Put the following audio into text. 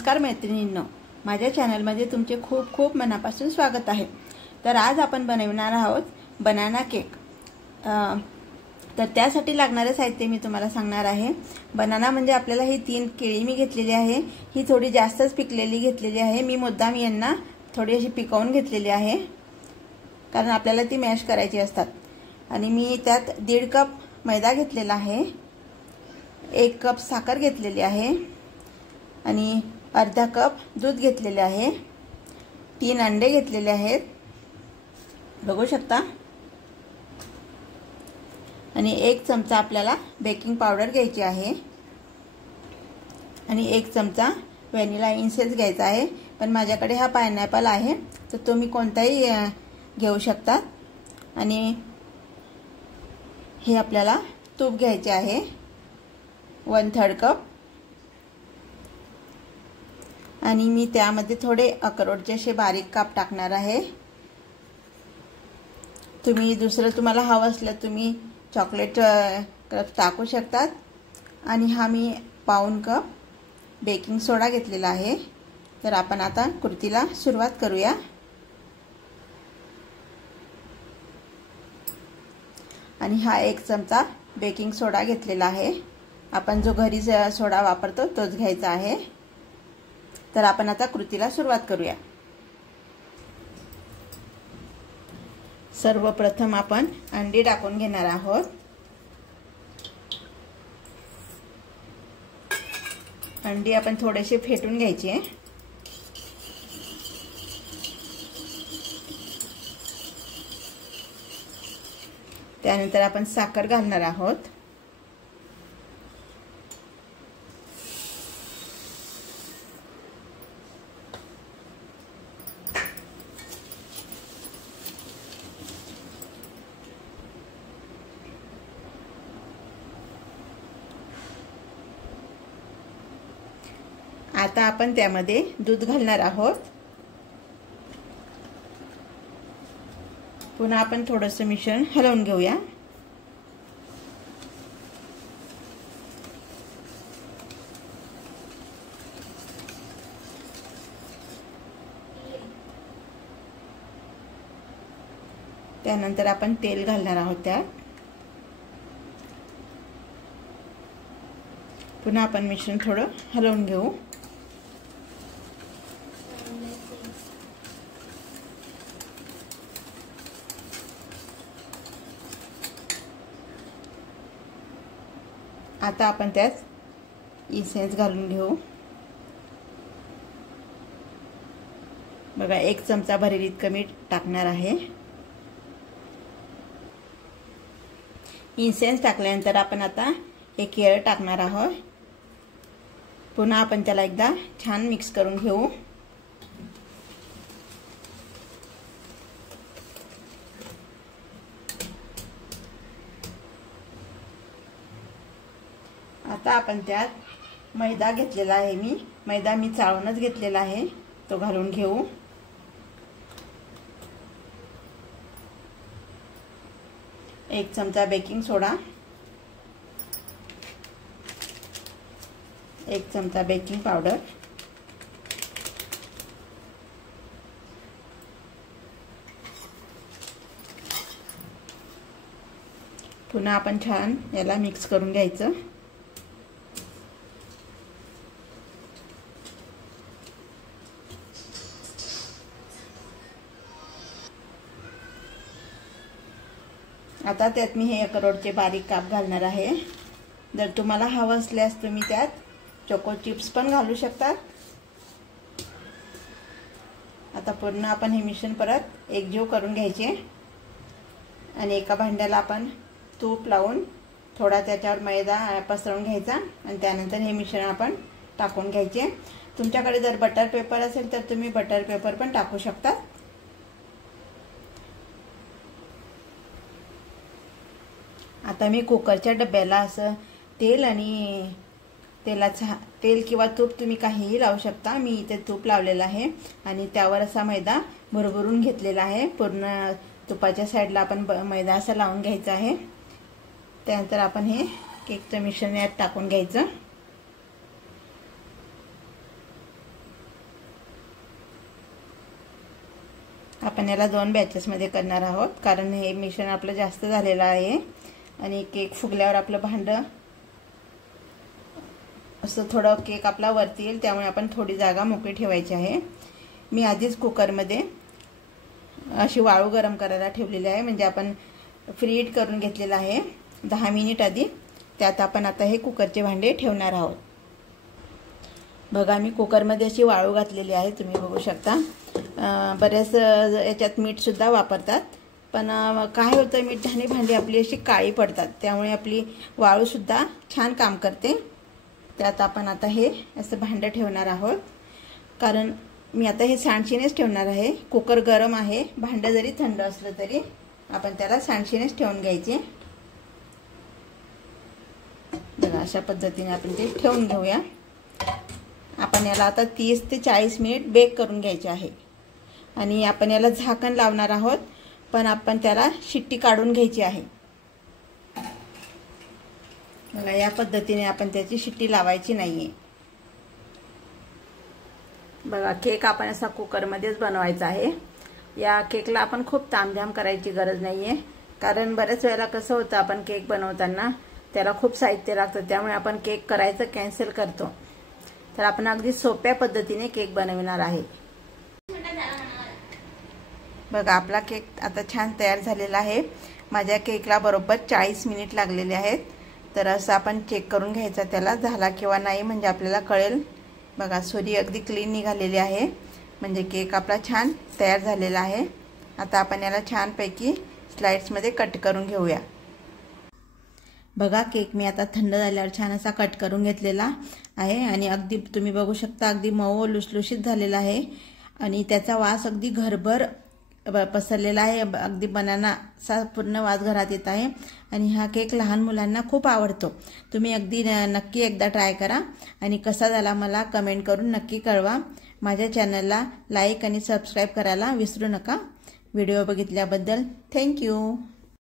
नमस्कार मैत्रिणींनो, माझ्या चॅनलमध्ये तुमचे खूप खूप मनापासून स्वागत आहे। तर आज आपण बनवणार आहोत बनाना केक। तर त्यासाठी लागणारे साहित्य मी तुम्हाला सांगणार आहे। बनाना म्हणजे आपल्याला ही 3 केळी मी घेतलेली आहे। ही थोडी जास्तच पिकलेली घेतलेली आहे। मी मुद्दाम यांना थोडी अशी पिकवून घेतलेली आहे, कारण आपल्याला ती मॅश करायची असतात। आणि मी त्यात 1.5 कप मैदा घेतलेला आहे, 1 कप साखर घेतलेली आहे आणि अर्धा कप दूध घेतलेले आहे, 3 अंडे घेतलेले आहेत, बघू शकता। आणि 1 चमचा आपल्याला बेकिंग पावडर घ्यायची आहे आणि 1 चमचा व्हॅनिला इसेन्स घ्यायचा आहे। पण माझ्याकडे हा पायनॅपल आहे, तर तुम्ही कोणताही घेऊ शकता। आणि हे आपल्याला तूप घ्यायचे आहे 1/3 कप। आणि मी त्यामध्ये थोडे अक्रोडचे असे बारीक काप टाकणार आहे। तुम्ही दुसरं तुम्हाला हवं असलं तुम्ही चॉकलेट टाकू शकतात। आणि हा मी पाऊण कप बेकिंग सोडा घेतलेला आहे। तर आपण आता कृतीला सुरुवात करूया। आणि हा 1 चमचा बेकिंग सोडा घेतलेला आहे। आपण जो घरी सोडा वापरतो तोच घ्यायचा आहे। तर आपण आता कृतीला सुरुवात करूया। सर्वप्रथम आपण अंडी टाकून घेणार आहोत। अंडी आपण थोडेसे फेटून घ्यायचे। त्यानंतर आपण साखर घालणार आहोत। आता आपण त्यामध्ये दूध घालणार आहोत। पुन्हा आपण थोडंसं मिश्रण हलवून घेऊया। त्यानंतर आपण तेल घालणार आहोत त्यात। पुन्हा आपण मिश्रण थोडं हलवून घेऊ। आता आपण त्यात इसेन्स घालून घेऊ। बघा 1 चमचा भरेल इतकं मीठ टाकणार आहे। इसेन्स टाकल्यानंतर आपण आता हे केळ टाकणार आहोत। पुन्हा आपण त्याला एकदा छान मिक्स करून घेऊ। आता आपण त्यात मैदा घेतलेला आहे। मैदा मी चाळूनच घेतलेला आहे, तो घालून घेऊ। एक चमचा बेकिंग सोडा, 1 चमचा बेकिंग पावडर, पुन्हा आपण छान याला मिक्स करून घ्यायचं। आता त्यात मी हे अक्रोडचे बारीक काप घालणार आहे। जर तुम्हाला हवं असल्यास तुम्ही त्यात चोको चिप्स पण घालू शकता। आता पूर्ण आपण हे मिश्रण परत एकजीव करून घ्यायचे। आणि एका भांड्याला आपण तूप लावून थोडा त्याच्यावर मैदा पसरवून घ्यायचा आणि त्यानंतर हे मिश्रण आपण टाकून घ्यायचे। तुमच्याकडे जर बटर पेपर असेल तर तुम्ही बटर पेपर पण टाकू शकता। आता मी कुकरच्या डब्याला असं तेल आणि तेल किंवा तूप तुम्ही काहीही लावू शकता। मी इथे तूप लावलेलं आहे आणि त्यावर असा मैदा भरभरून घेतलेला आहे। पूर्ण तुपाच्या साईडला आपण मैदा असा लावून घ्यायचा आहे। त्यानंतर आपण हे केकचं मिश्रण यात टाकून घ्यायचं। आपण याला 2 बॅचेसमध्ये करणार आहोत, कारण हे मिश्रण आपलं जास्त झालेलं आहे आणि केक फुगल्यावर आपलं भांडं असं थोडं केक आपला वरती येईल, त्यामुळे आपण थोडी जागा मोकळी ठेवायची आहे। मी आधीच कुकरमध्ये अशी वाळू गरम करायला ठेवलेली आहे, म्हणजे आपण फ्रीहीट करून घेतलेला आहे 10 मिनिट आधी। त्यात आपण आता हे कुकरचे भांडे ठेवणार आहोत। बघा मी कुकरमध्ये अशी वाळू घातलेली आहे, तुम्ही बघू शकता। बरेच याच्यात मीठ सुद्धा वापरतात, पण काय होतं मीठाने भांडी आपली अशी काळी पडतात, त्यामुळे आपली वाळू सुद्धा छान काम करते। त्यात आपण आता हे असं भांडं ठेवणार आहोत, कारण मी आता हे सांडशीनेच ठेवणार आहे। कुकर गरम आहे, भांडं जरी थंड असलं तरी आपण त्याला सांडशीनेच ठेवून घ्यायचे। बघा अशा पद्धतीने आपण ते ठेवून घेऊया। आपण याला आता 30 ते 40 मिनिट बेक करून घ्यायचे आहे आणि आपण याला झाकण लावणार आहोत, पण आपण त्याला शिट्टी काढून घ्यायची आहे। बघा या पद्धतीने आपण त्याची शिट्टी लावायची नाहीये। बघा केक आपण असा कुकरमध्येच बनवायचा आहे। या केकला आपण खूप तामझाम करायची गरज नाहीये, कारण बऱ्याच वेळेला कसं होतं आपण केक बनवताना त्याला खूप साहित्य लागतं, त्यामुळे आपण केक करायचं कॅन्सल करतो। तर आपण अगदी सोप्या पद्धतीने केक बनवणार आहे। बघा आपला केक आता छान तयार झालेला आहे। माझ्या केकला बरोबर 40 मिनिट लागलेले आहेत। तर असं आपण चेक करून घ्यायचा त्याला झाला किंवा नाही, म्हणजे आपल्याला कळेल। बघा सुरी अगदी क्लीन निघालेली आहे, म्हणजे केक आपला छान तयार झालेला आहे। आता आपण याला छानपैकी स्लाइड्समध्ये कट करून घेऊया। बघा केक मी आता थंड झाल्यावर छान असा कट करून घेतलेला आहे आणि अगदी तुम्ही बघू शकता अगदी मऊ लुसलुशीत झालेला आहे आणि त्याचा वास अगदी घरभर पसरलेला आहे। अगदी बनानाचा पूर्ण वास घरात येत आहे आणि हा केक लहान मुलांना खूप आवडतो। तुम्ही अगदी नक्की एकदा ट्राय करा आणि कसा झाला मला कमेंट करून नक्की कळवा। माझ्या चॅनलला लाईक आणि सबस्क्राईब करायला विसरू नका। व्हिडिओ बघितल्याबद्दल थँक्यू।